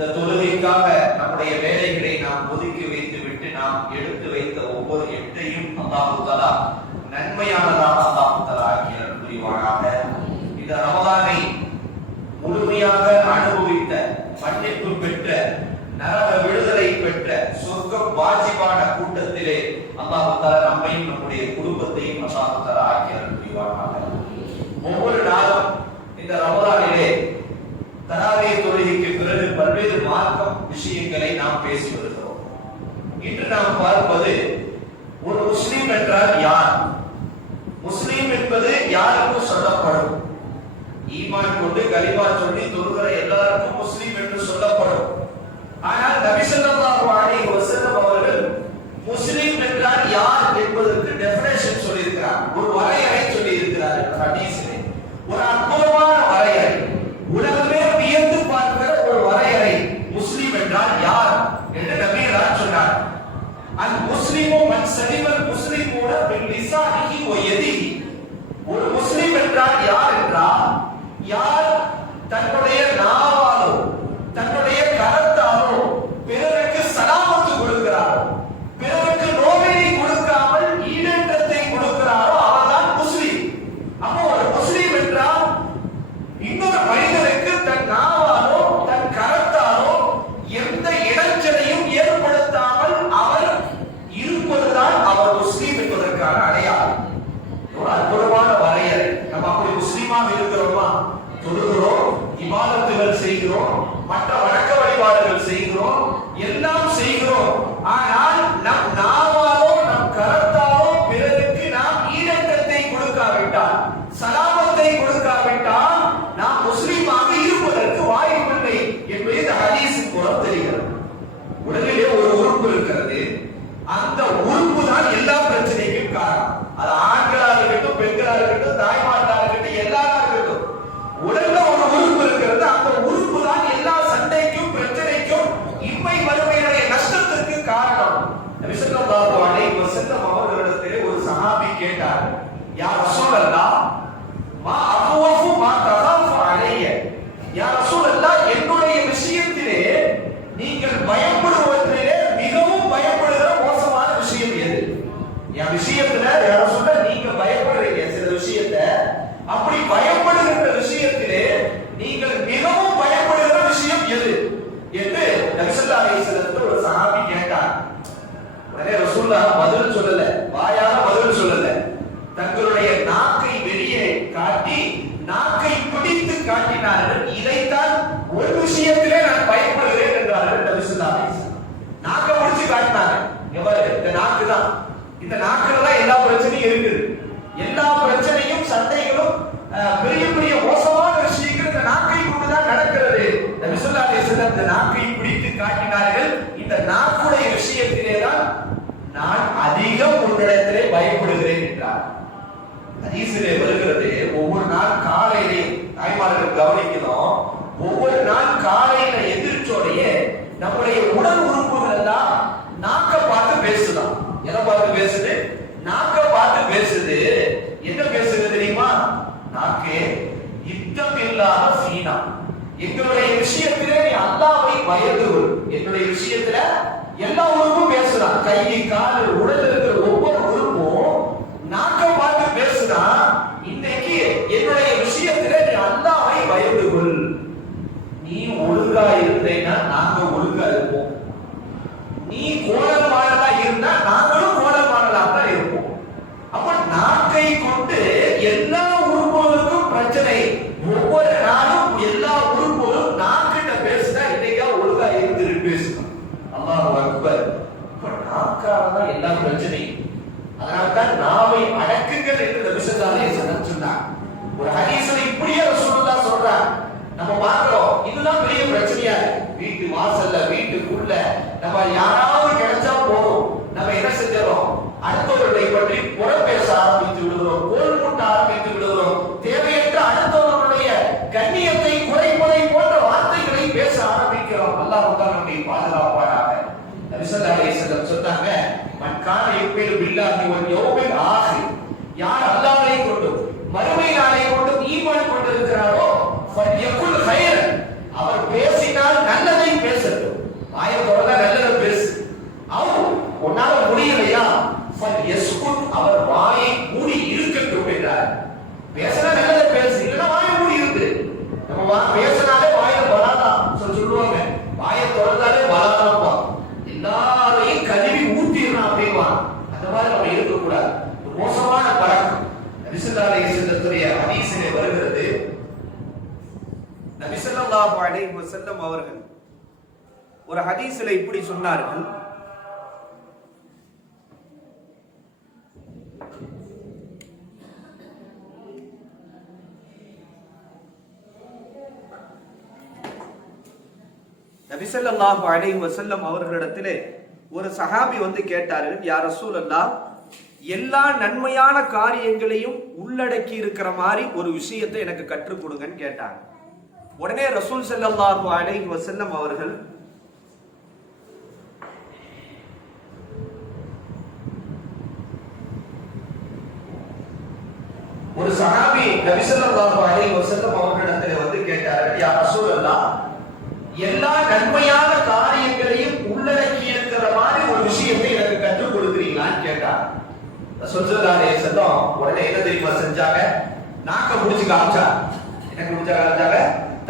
இந்த தொழுகைக்காக நம்முடைய வேலைகளை நாம் ஒதுக்கி வைத்து விட்டு நாம் எடுத்து வைத்த ஒவ்வொரு எட்டையும் அல்லாஹுத்தலா நன்மையானதாக அல்லாஹுத்தலா ஆக்கியர் புரிவாராக இந்த ரமதானை முழுமையாக அனுபவித்த மன்னிப்பு பெற்ற நரக விடுதலை பெற்ற சொர்க்க வாஜிபான கூட்டத்திலே அல்லாஹுத்தலா இன்று நாம் பார்ப்பது ஒரு முஸ்லீம் என்றால் யார்? முஸ்லீம் என்பது யாருக்கும் சொல்லப்படும். ஈமான் கொண்டு கலிமா சொல்லி தொழுகிற எல்லாருக்கும் முஸ்லீம் என்று சொல்லப்படும். ஆனால் சந்தைகளும் பெரிய பெரிய மோசமான விஷயங்கள் இந்த நாக்கை கொண்டுதான் நடக்கிறது. நபிசுல்லா அலிஸ்லாம் இந்த நாக்கை பிடித்து காட்டினார்கள். இந்த நாக்குடைய விஷயத்திலே தான் நான் அதிகம் உன்னிடத்திலே பயப்படுகிறேன் என்றார். ஹதீஸிலே வருகிறது ஒவ்வொரு நாள் காலையிலே தாய்மார்கள் கவனிக்கணும். ஒவ்வொரு நாள் காலையில எந்திரிச்சோடைய நம்முடைய உடல் உறுப்புகள் எல்லாம் அத்தாவை பயந்து என்னுடைய விஷயத்துல எல்லா ஊருக்கும் பேசுறான். கை கால் உடல் இருக்கிற بالله والملائكة செல்லல்லாஹு அலைஹி வஸல்லம் அவர்கள் ஒரு ஹதீஸில் இப்படி சொன்னார்கள். நபிசல்லாஹு அலைஹி வஸல்லம் அவர்களிடத்திலே ஒரு சஹாபி வந்து கேட்டார்கள் யார் ரசூல் அல்லா எல்லா நன்மையான காரியங்களையும் உள்ளடக்கி இருக்கிற மாதிரி ஒரு விஷயத்தை எனக்கு கற்றுக் கொடுங்கன்னு கேட்டாங்க. உடனே ரசூல் செல்லல்லாஹு அலைஹி வசல்லம் அவர்கள் ஒரு சஹாபி நபிசல்லாஹு அலைஹி வஸல்லம் அவர்களிடத்தில் வந்து கேட்டார்கள் யா ரசூலல்லாஹ் எல்லா நன்மையான காரியங்களையும் உள்ளடக்கி இருக்கிற மாதிரி ஒரு விஷயத்தை எனக்கு கற்றுக் கொடுக்கிறீங்களான்னு கேட்டார் ரசூல் ஸல்லல்லாஹு அலைஹி வஸல்லம் உடனே என்ன தெரியுமா செஞ்சாங்க? நாக்க முடிச்சு காமிச்சார் எனக்கு முடிச்ச காமிச்சாங்க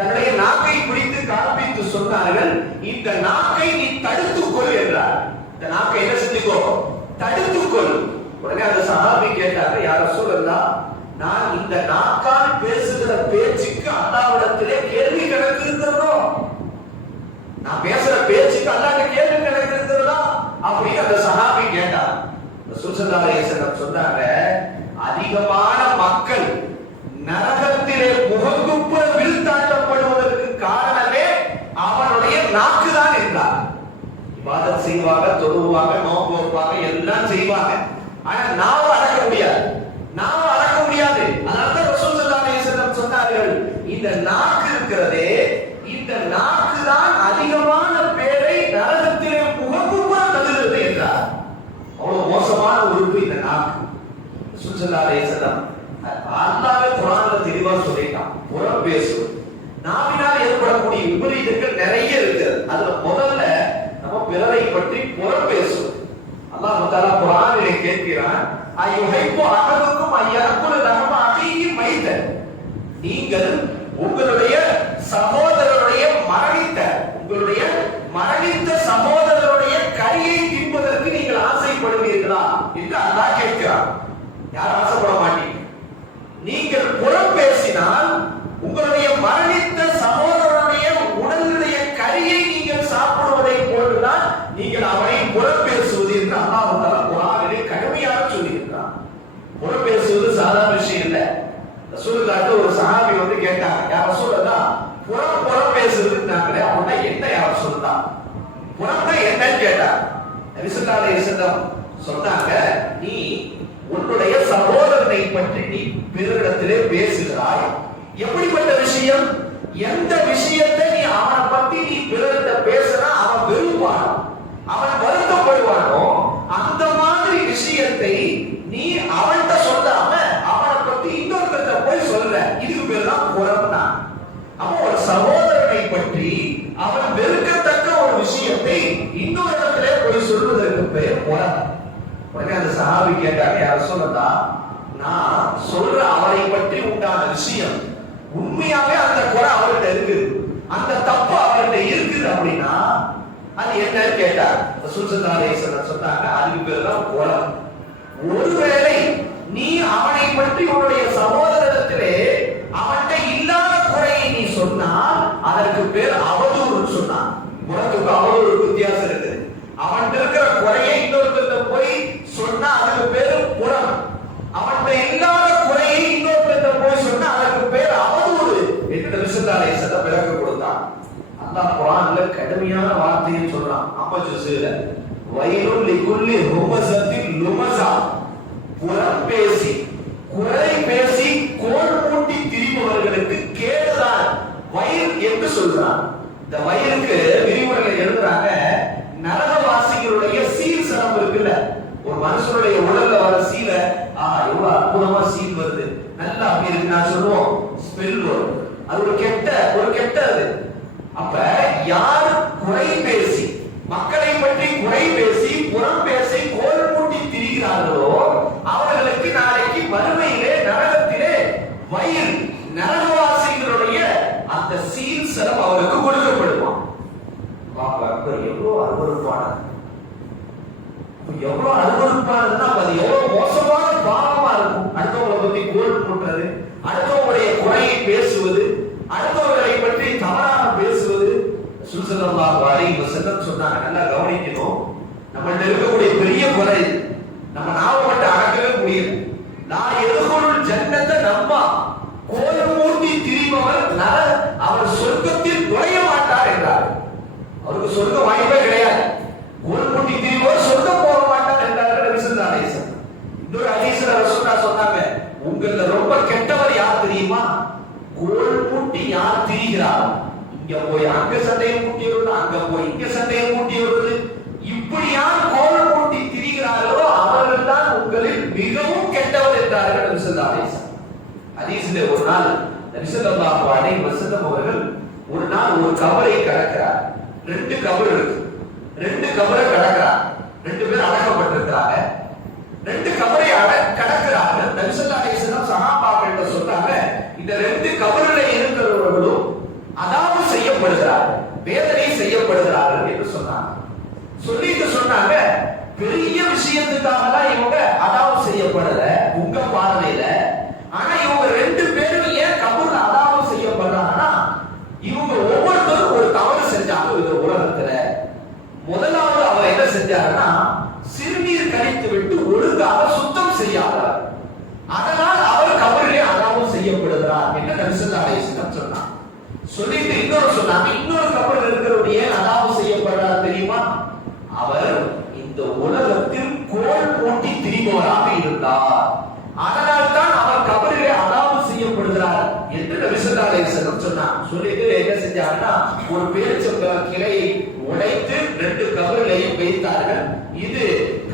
தன்னுடைய நாக்கை குறித்து காண்பித்து சொன்னார்கள் இந்த நாக்கை நீ தடுத்துக்கொள் என்றார். இந்த நாக்கை என்ன செஞ்சுக்கோ தடுத்துக்கொள் உடனே அந்த சஹாபி கேட்டார்கள் யார சொல்லலாம் நான் இந்த நாக்கால் பேசுகிற பேச்சுக்கு அல்லாவிடத்திலே கேள்வி கணக்கு இருக்கிறதோ நான் பேசுற பேச்சுக்கு அல்லாட்ட கேள்வி கணக்கு இருக்கிறதா அப்படின்னு அந்த சஹாபி கேட்டார். சுசல்லாசனம் சொன்னாங்க அதிகமான மக்கள் நரகத்திலே முகங்குப்புற விழுத்தாட்டம் நாக்கு தான் என்றார். இபாதத் செய்வாங்க தொழுவாங்க நோக்கு வைப்பாங்க எல்லாம் செய்வாங்க. ஆனா நாவ அடக்க முடியாது. நாவ அடக்க முடியாது. அதனால ரசூல் ஸல்லல்லாஹு சொன்னார்கள் இந்த நாக்கு இருக்கிறதே இந்த நாக்கு தான் அதிகமான பேரை நரகத்திலே புகப்புமா தள்ளுகிறது என்றார். அவ்வளவு மோசமான உறுப்பு இந்த நாக்கு. ரசூல் ஸல்லல்லாஹு அலைஹி வஸல்லம் தெளிவா சொல்லிட்டான். புறம் பேசுவது நாவினால் ஏற்படக்கூடிய விபரீதங்கள் நிறைய இருக்கிறது அதுல முதல்ல நம்ம பிறரை பற்றி புறம் பேசும் அல்லாஹ் தஆலா குரானிலே கேட்கிறான் ஐயுஹைப்பு அஹதுக்கும் ஐயகுல லஹம அகையும் வைத்த நீங்கள் உங்களுடைய சகோதரருடைய மரணித்த உங்களுடைய மரணித்த சகோதரருடைய கரியை தின்பதற்கு நீங்கள் ஆசைப்படுவீர்களா? என்று அல்லாஹ் கேட்கிறான். யார் ஆசைப்பட மாட்டீங்க. நீங்கள் புறம் பேச உங்களுடைய மரணித்த சகோதரருடைய உடலுடைய கரியை நீங்கள் சாப்பிடுவதை போன்றுதான் நீங்கள் அவனை புறம் பேசுவது என்று அல்லாஹ் தஆலா குர்ஆனிலே கடுமையாக சொல்லியிருக்கிறான் புறம் பேசுவது சாதாரண விஷயம் இல்ல ரசூலுல்லாஹ்ட்ட ஒரு சஹாபி வந்து கேட்டாங்க யார் ரசூலுல்லாஹ் புறம் புறம் பேசுறதுனாங்களே அப்படின்னா என்ன யார் சொல்றா புறம்னா என்னன்னு கேட்டார் சொன்னாங்க நீ உன்னுடைய சகோதரனை பற்றி நீ பிறரிடத்திலே பேசுகிறாய். எப்படிப்பட்ட விஷயம்? எந்த விஷயத்தை நீ அவனை பத்தி நீ பிறரிட பேசுனா அவன் வெறுப்பான். அவன் வருத்தப்படுவானோ? அந்த மாதிரி விஷயத்தை நீ அவன்கிட்ட சொல்லாம அவனை பத்தி இன்னொருத்த போய் சொல்ற. இதுக்கு பேர் தான் புறம்னா அப்ப ஒரு சகோதரனை பற்றி அவன் வெறுக்கத்தக்க ஒரு விஷயத்தை இன்னொரு இடத்துல போய் சொல்வதற்கு உடனே அந்த சஹாபி கேட்டாங்க யார் சொல்லதா நான் சொல்ற அவரை பற்றி உண்டான விஷயம் உண்மையாவே அந்த குறை அவர்கிட்ட இருக்குது. அந்த தப்பு அவர்கிட்ட இருக்குது அப்படின்னா அது என்னன்னு கேட்டார். சுல்சதாரேஸ்வரர் சொன்னாங்க அதுக்கு பேர் தான் குலம் ஒருவேளை நீ அவனை பற்றி உன்னுடைய சகோதரத்திலே அவன்கிட்ட இல்லாத குறையை நீ சொன்னால் அதற்கு பேர் அவதூறுன்னு சொன்னான். உனக்கு அவதூறு வித்தியாசம் இருக்குது அவன்கிட்ட இருக்கிற குறையை இன்னொருத்தர்கிட்ட போய் சொன்னா அதுக்கு பேரு புறம் அவன்கிட்ட இல்லாத குறையை இன்னொருத்தர்கிட்ட போய் சொன்னா அதற்கு பேர் அவதூறு என்று விசுத்தாலே சத விளக்கம் கொடுத்தான் அல்லாஹ் குர்ஆன்ல கடுமையான வார்த்தையை சொல்றான் அப்ப ஜுசுல வயலுல் லிகுல்லி ஹுமஸத்தின் லுமஸா புறம் பேசி குறை பேசி கோல் மூட்டி திரிபவர்களுக்கு கேடுதான் வயல் என்று சொல்றான் இந்த வயலுக்கு விரிவுரையில எழுதுறாங்க நரகவாசிகளுடைய சீல் சனம் இருக்குல்ல ஒரு மனுஷனுடைய உடல்ல வர சீல ஆஹா எவ்வளவு அற்புதமா சீல் வருது நல்லா அப்படி இருக்கு நான் சொல்லுவோம் ஸ்மெல் வரும் அது ஒரு கெட்ட ஒரு கெட்ட அது அப்ப யார் குறை பேசி மக்களை பற்றி குறை பேசி புறம் பேசி கோல் மூட்டி திரிகிறார்களோ அவர்களுக்கு நாளைக்கு மறுமையிலே நரகத்திலே வயிறு நரகவாசிகளுடைய அந்த சீல் செலவு அவருக்கு கொடுக்கப்படுவான் பாப்பா எவ்வளவு அருவறுப்பானது எவ்வளவு அருவருப்பானதுன்னா அப்ப அது எவ்வளவு மோசமான பாவமா இருக்கும். அடுத்தவங்களை பத்தி கோல் பண்றது அடுத்தவங்களுடைய குறையை பேசுவது அடுத்தவர்களை பற்றி தவறாக பேசுவது. சுசலமாக அலைஹி செல்லம் சொன்னாங்க நல்லா கவனிக்கணும். நம்மள்ட்ட இருக்கக்கூடிய பெரிய குறை இது. நம்ம நாம மட்டும் அடக்கவே முடியல நான் எதுகொள் ஜன்னத்தை நம்பா கோல் மூட்டி திரிபவர் நர அவர் சொர்க்கத்தில் நுழைய மாட்டார் என்றார் அவருக்கு சொர்க்க வாய்ப்பே கிடையாது கோல் மூட்டி திரிபவர் சொர்க்கம் போக மாட்டார் என்றார்கள் நபி ஸல்லல்லாஹு அலைஹி வஸல்லம் இன்னொரு ஹதீஸ்ல ரசூலுல்லாஹ் சொன்னாங்க உங்கள ரொம்ப கெட்டவர் யார் தெரியுமா கூட்டி யார் திரிகிறார்? இங்க போய் அங்க சண்டையை கூட்டி வருது அங்க போய் இங்க சண்டையை கூட்டி வருது இப்படி யார் கோல் கூட்டி திரிகிறார்களோ அவர்கள் தான் உங்களில் மிகவும் கெட்டவர் என்றார்கள் நபி ஸல்லல்லாஹு ஒரு நாள் நபி ஸல்லல்லாஹு அலைஹி வஸல்லம் அவர்கள் ஒரு நாள் ஒரு கபரை கடக்கிறார். ரெண்டு கபர் இருக்கு. ரெண்டு கபரை கடக்கிறார். ரெண்டு பேர் அடக்கப்பட்டிருக்கிறாங்க. ரெண்டு கபரை அட கடக்கிறார்கள். நபி ஸல்லல்லாஹு அலைஹி வஸல்லம் சஹாபாக்கள்ட்ட இந்த ரெண்டு கபரில செய்யப்படுகிறார் வேதனை செய்யப்படுகிறார்கள் என்று சொன்னாங்க. சொல்லிட்டு சொன்னாங்க பெரிய விஷயத்துக்காக தான் இவங்க அதாவது செய்யப்படல உங்க பார்வையில. ஆனா இவங்க ரெண்டு பேரும் ஏன் கபூர்ல அதாவது செய்யப்படுறாங்கன்னா இவங்க ஒவ்வொருத்தரும் ஒரு தவறு செஞ்சாங்க இந்த உலகத்துல. முதலாவது அவர் என்ன செஞ்சாருன்னா சிறுமி சொல்லிட்டு இன்னொரு சொன்னாங்க இன்னொரு கப்பல் இருக்கிறவர் ஏன் அதாவது செய்யப்படுறார் தெரியுமா? அவர் இந்த உலகத்தில் கோல் போட்டி திரிபவராக இருந்தார். அதனால் தான் அவர் கபரிலே அதாவது செய்யப்படுகிறார் என்று நபிசல்லா சொன்னார். சொல்லிட்டு என்ன செஞ்சாங்கன்னா ஒரு பேரிச்சம்பழ கிளையை உடைத்து ரெண்டு கபரிலையும் வைத்தார்கள். இது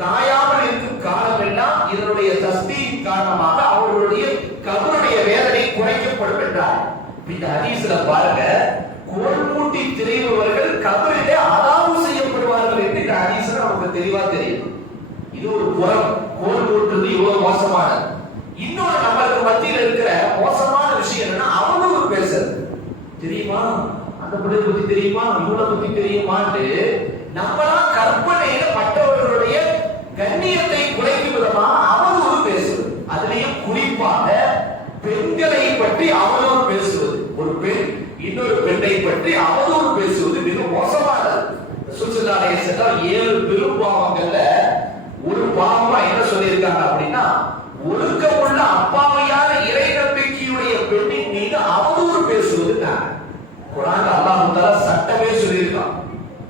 காயாமல் இருக்கும் காலமெல்லாம் இதனுடைய தஸ்தியின் காரணமாக அவர்களுடைய கபருடைய வேதனை குறைக்கப்படும் என்றார். இந்த ஹதீஸ்ல பாருங்க கோல்மூட்டி மூட்டி கபரிலே அதாவது செய்யப்படுவார்கள் என்று இந்த ஹதீஸ் நமக்கு தெளிவா தெரியும். இது ஒரு புறம். கோல் மூட்டுறது இவ்வளவு மோசமானது. இன்னொரு நம்மளுக்கு மத்தியில் இருக்கிற மோசமான விஷயம் என்னன்னா அவதூறு பேசுறது தெரியுமா? அந்த பிள்ளை பத்தி தெரியுமா? இவளை பத்தி தெரியுமான்ட்டு நம்மளா கற்பனையில மற்றவர்களுடைய கண்ணியத்தை குறைக்கும் விதமாக அவதூறு பேசுவது அதுலயும் குறிப்பாக பெண்களை பற்றி அவதூறு பேசுவது ஒரு பெண் இன்னொரு பற்றி அவதூறு பேசுவது மிக மோசமானது. சுற்றுலாலயம் சென்றால் ஏழு பெரும் பாவங்கள்ல ஒரு பாவமா என்ன சொல்லியிருக்காங்க அப்படின்னா ஒழுக்கமுள்ள அப்பாவையான இறை நம்பிக்கையுடைய பெண்ணின் மீது அவதூறு பேசுவது நான் குரான் அல்லாஹ் தஆலா சட்டமே சொல்லியிருக்கான்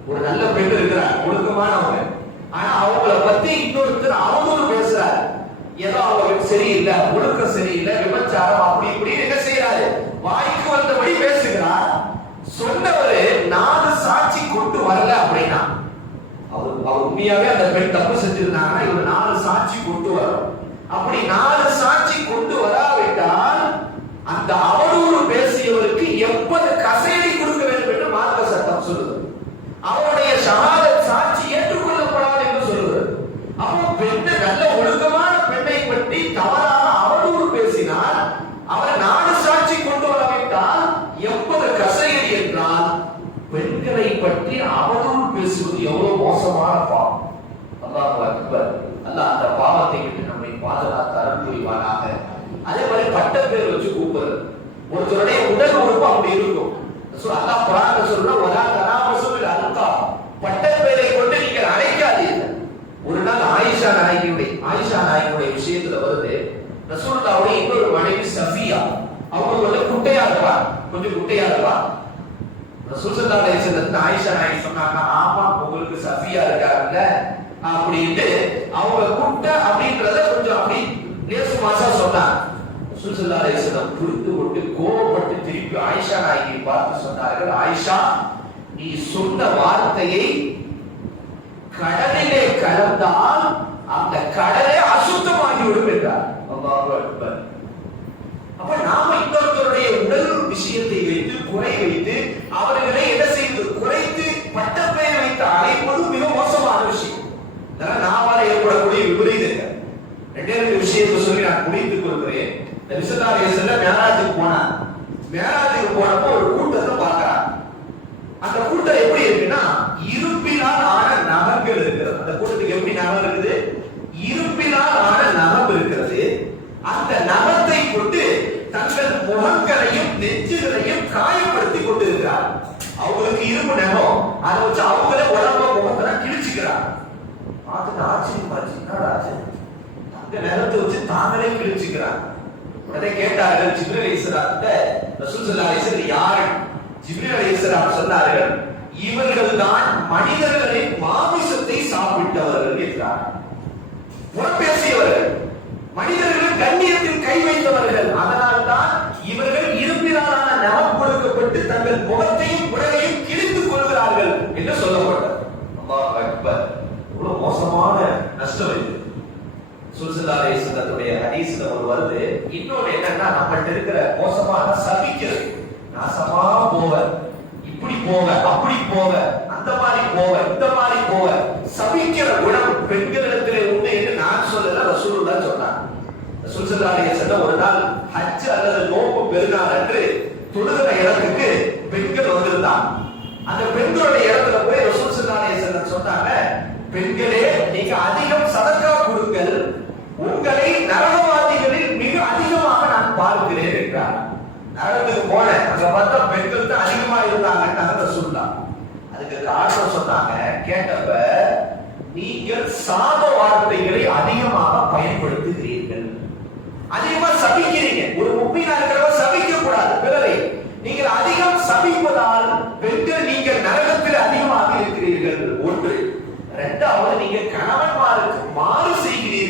ஒரு நல்ல பெண் இருக்கிறார் ஒழுக்கமானவங்க ஆனா அவங்கள பத்தி இன்னொருத்தர் அவதூறு பேசுறாரு ஏதோ அவங்க சரியில்லை ஒழுக்கம் சரியில்லை விபச்சாரம் அப்படி இப்படி என்ன செய்யறாரு வாய்க்கு வந்தபடி பேசுகிறார் சொன்னவரு நாலு சாட்சி கொண்டு வரல அப்படின்னா அவர் அவர் உண்மையாவே அந்த பெண் தப்பு செஞ்சிருந்தாங்கன்னா இவர் நாலு சாட்சி கொண்டு வரும். அப்படி நாலு சாட்சி கொண்டு வராவிட்டால் அந்த அவதூறு பேசியவருக்கு எப்போது கசையை கொடுக்க வேண்டும் என்று மார்க்க சட்டம் சொல்லுது. அவருடைய சமா சாட்சி ஏற்றுக்கொள்ளப்படாது என்று சொல்லுது அப்போ பெண்ணு நல்ல ஒழுக்கமான பெண்ணை பற்றி தவறான அவதூறு பேசினால் அவர் நாலு சாட்சி கொண்டு வராவிட்டால் எப்போது கசையடி என்றால் பெண்களை பற்றி அவதூறு பேசுவது எவ்வளவு மோசமான பாவம் அல்லாஹ் அக்பர் அல்லாஹ் அந்த பாவத்தை விட்டு நம்மை பாதுகாத்து அருள் புரிவானாக அதே மாதிரி பட்ட பேர் வச்சு கூப்பிடுறது ஒருத்தருடைய உடல் உறுப்பு அப்படி இருக்கும் சோ அல்லாஹ் குரான்ல சொல்ற வலா தனாமசுல் அல்கா பட்ட பேரை கொண்டு நீங்கள் அழைக்காதீர்கள். ஒரு நாள் ஆயிஷா நாயகியுடைய ஆயிஷா நாயகியுடைய விஷயத்துல வருது ரசூலுல்லாவுடைய இன்னொரு மனைவி சஃபியா. அவங்க வந்து குட்டையா இருப்பா கொஞ்சம் குட்டையா இருப்பா ரசூலுல்லாஹி அலைஹி வஸல்லம் ஆயிஷா நாயகி நீ சொன்ன வார்த்தையை கிழிச்சுக்கிறார் உடனே கேட்டார்கள் ஜிப்ரல் அலைஹிஸ்ஸலாம்கிட்ட ரசூல் ஸல்லல்லாஹு யார் ஜிப்ரல் அலைஹிஸ்ஸலாம் சொன்னார்கள் இவர்கள் தான் மனிதர்களின் மாமிசத்தை சாப்பிட்டவர்கள் என்றார். புறப்பேசியவர்கள் மனிதர்கள் கண்ணியத்தில் கை வைத்தவர்கள் அதனால் தான் இவர்கள் இரும்பினாலான நலம் கொடுக்கப்பட்டு தங்கள் முகத்தையும் உடலையும் கிழித்துக் கொள்கிறார்கள் என்று சொல்லப்பட்டது. அல்லாஹ் அக்பர். இவ்வளவு மோசமான நஷ்டம் இது. சுல்சல்லாலே சுல்லத்துடைய ஹதீஸ்ல ஒரு வருது. இன்னொரு என்னன்னா நம்மள்ட்ட இருக்கிற மோசமான சபிக்கிறது. நாசமா போவ இப்படி போவ அப்படி போவ அந்த மாதிரி போவ இந்த மாதிரி போவ சபிக்கிற குணம் பெண்களிடத்திலே உண்டு என்று நான் சொல்லல ரசூலுல்லா சொன்னார். ரசூல் ஸல்லல்லாஹு ஒரு நாள் ஹஜ் அல்லது நோக்கு பெருநாள் அன்று தொழுகிற இடத்துக்கு பெண்கள் வந்திருந்தாங்க. அந்த பெண்களுடைய இடத்துல போய் ரசூல் ஸல்லல்லாஹு அலைஹி சொன்னாங்க பெண்களே நீங்க அதிகம் சதக்கா கொடுங்கள் உங்களை நரகவாதிகளில் மிக அதிகமாக நான் பார்க்கிறேன் என்றார். நரகத்துக்கு போனேன். அங்க பார்த்தா பெண்கள் தான் அதிகமா இருந்தாங்க நரக சொல்லலாம் அதுக்கு காரணம் சொன்னாங்க. கேட்டப்ப நீங்கள் சாப வார்த்தைகளை அதிகமாக பயன்படுத்துகிறீர்கள். அதிகமா சபிக்கிறீங்க. ஒரு முப்பீனா இருக்கிறவ சபிக்க கூடாது பிறரை நீங்கள் அதிகம் சபிப்பதால் பெண்கள் நீங்கள் நரகத்தில் அதிகமாக இருக்கிறீர்கள். ஒன்று. இரண்டாவது நீங்க கணவன்மாருக்கு மாறு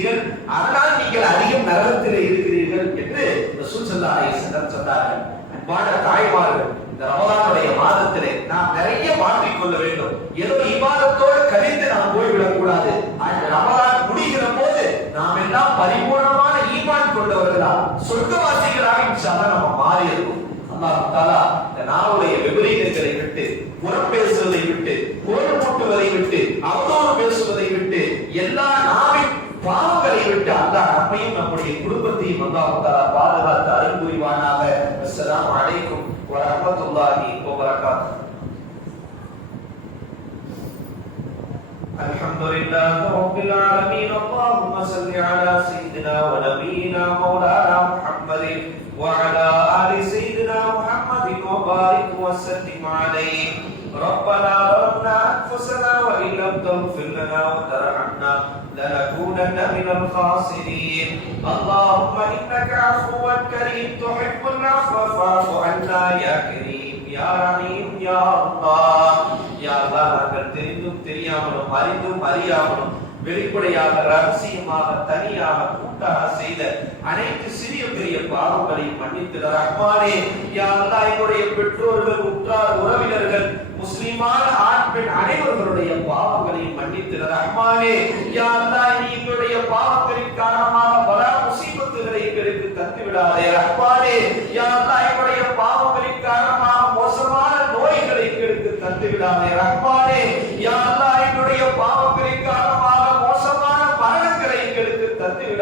இருக்கிறீர்கள். அதனால் நீங்கள் அதிகம் நரகத்தில் இருக்கிறீர்கள் என்று ரசூல் ஸல்லல்லாஹு அலைஹி சொன்னார்கள். அன்பான தாய்மார்கள் இந்த ரமதானுடைய மாதத்திலே நாம் நிறைய மாற்றிக் கொள்ள வேண்டும். ஏதோ இபாதத்தோடு கழிந்து நாம் போய்விடக் கூடாது. அந்த ரமதான் முடிகிற போது நாம் எல்லாம் பரிபூர்ணமான ஈமான் கொண்டவர்களா சொர்க்கவாசிகளாக இன்ஷால்லா நம்ம மாறி இருக்கும். அல்லாஹ் தாலா இந்த நாளுடைய விபரீதங்களை விட்டு புறம் பேசுவதை விட்டு கோல் மூட்டுவதை விட்டு அவதூறு நம்மையும் நம்முடைய குடும்பத்தையும் அல்லாஹ் தாலா பாதுகாத்து அருள் புரிவானாக அஸ்ஸலாமு அலைக்கும் வரஹ்மத்துல்லாஹி வபரகாத்துஹு الحمد لله رب العالمين اللهم صل على سيدنا ونبينا مولانا محمد وعلى آل سيدنا محمد وبارك وسلم عليه ربنا ظلمنا أنفسنا وإن لم تغفر لنا وترحمنا لنكونن من الخاسرين اللهم إنك عفو كريم تحب العفو فاعف عنا يا كريم يا رحيم يا الله يا الله நாங்கள் தெரிந்தும் தெரியாமலும் அறிந்தும் அறியாமலும் வெளிப்படையாக ரகசியமாக தனியாக கூட்டாக செய்த அனைத்து சிறிய பெரிய பாவங்களை மன்னித்து ரஹ்மானே யா அல்லாஹ் பெற்றோர்கள் உற்றார் உறவினர்கள் முஸ்லிமான ஆண் பெண் அனைவர்களுடைய பாவங்களையும் மன்னித்து ரஹ்மானே யா அல்லாஹ் நீ எங்களுடைய பாவங்களின் காரணமாக பல முசீபத்துகளை எங்களுக்கு தந்து விடாதே ரஹ்மானே யா அல்லாஹ் பாவங்களின் காரணமாக மோசமான நோய்களை எங்களுக்கு தந்து விடாதே ரஹ்மானே யா அல்லாஹ் பாவங்களின் காரணமாக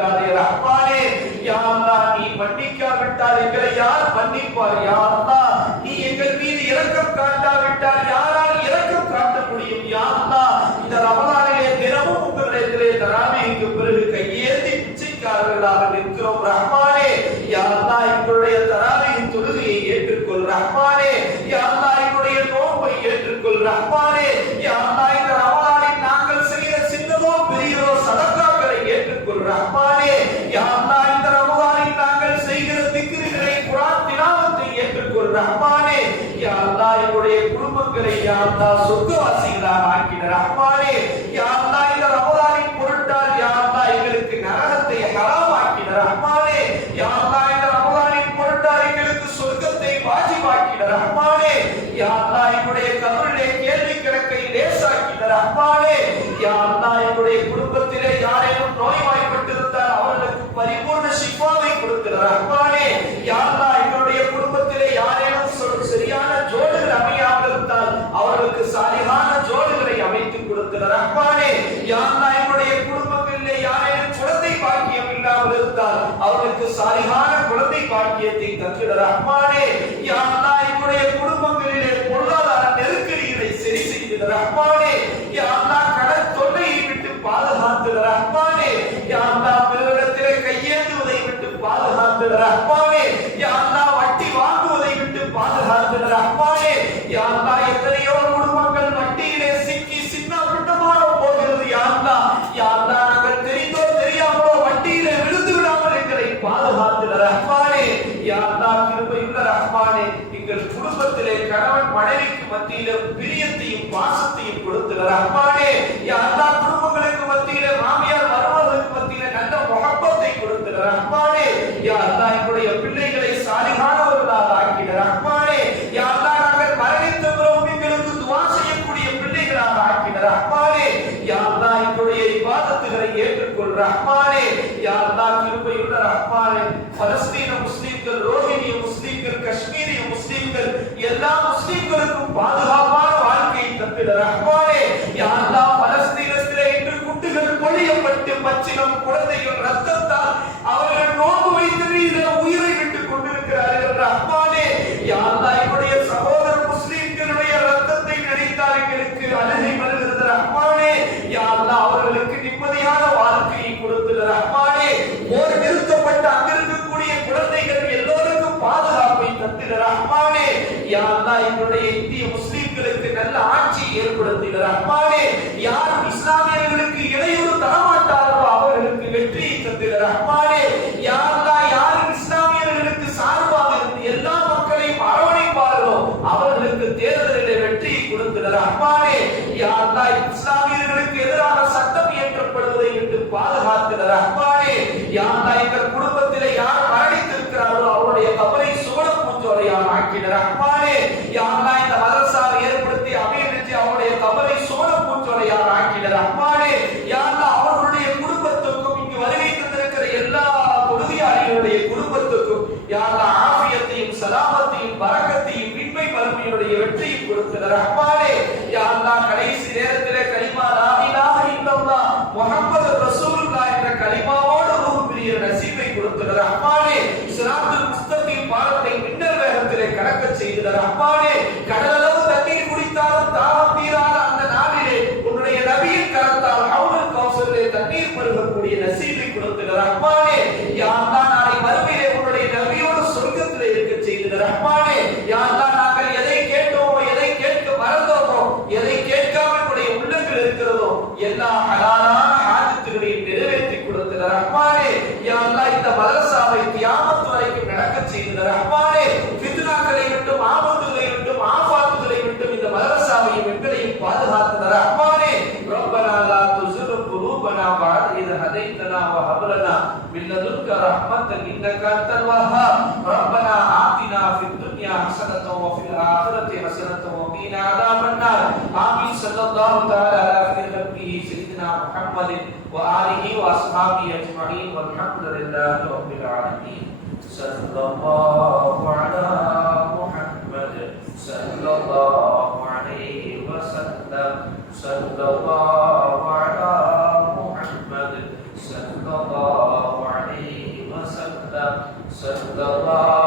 இருக்கிறாரே ரஹ்மானே. யா அல்லாஹ் நீ மன்னிக்காவிட்டால் எங்களை யார் மன்னிப்பார்? யா அல்லாஹ் நீ எங்கள் மீது இரக்கம் காட்டாவிட்டால் சுகவாசிகளாக ஆக்கி யாரெல்லாம் என்னுடைய குடும்பம் இல்லை யாரேனும் குழந்தை பாக்கியம் இல்லாமல் இருந்தால் அவர்களுக்கு சாலிகான குழந்தை பாக்கியத்தை தந்திட ரஹ்மானே யாரெல்லாம் என்னுடைய குடும்பங்களிலே பொருளாதார நெருக்கடிகளை சரி செய்து ரஹ்மானே யாரெல்லாம் கடன் தொல்லையை விட்டு பாதுகாத்திட ரஹ்மானே யாரெல்லாம் பிறரிடத்திலே கையேந்துவதை விட்டு பாதுகாத்திட ரஹ்மான் ரஹ்மானே யாரெல்லாம் எங்களுடைய இந்திய முஸ்லீம்களுக்கு நல்ல ஆட்சி ஏற்படுத்துகிறார். அப்பாவே யாரும் இஸ்லாமியர்களுக்கு இடையூறு தரமாட்டார் இருக்கிறார் அப்பாவே கடல் وفي الآخرة حسنة وقينا عذاب النار. آمين. صلى الله تعالى على خير خلقه سيدنا محمد وآله وأصحابه أجمعين. والحمد لله رب العالمين. صلى الله على محمد. صلى الله عليه وسلم. صلى الله على محمد. صلى الله عليه وسلم. صلى الله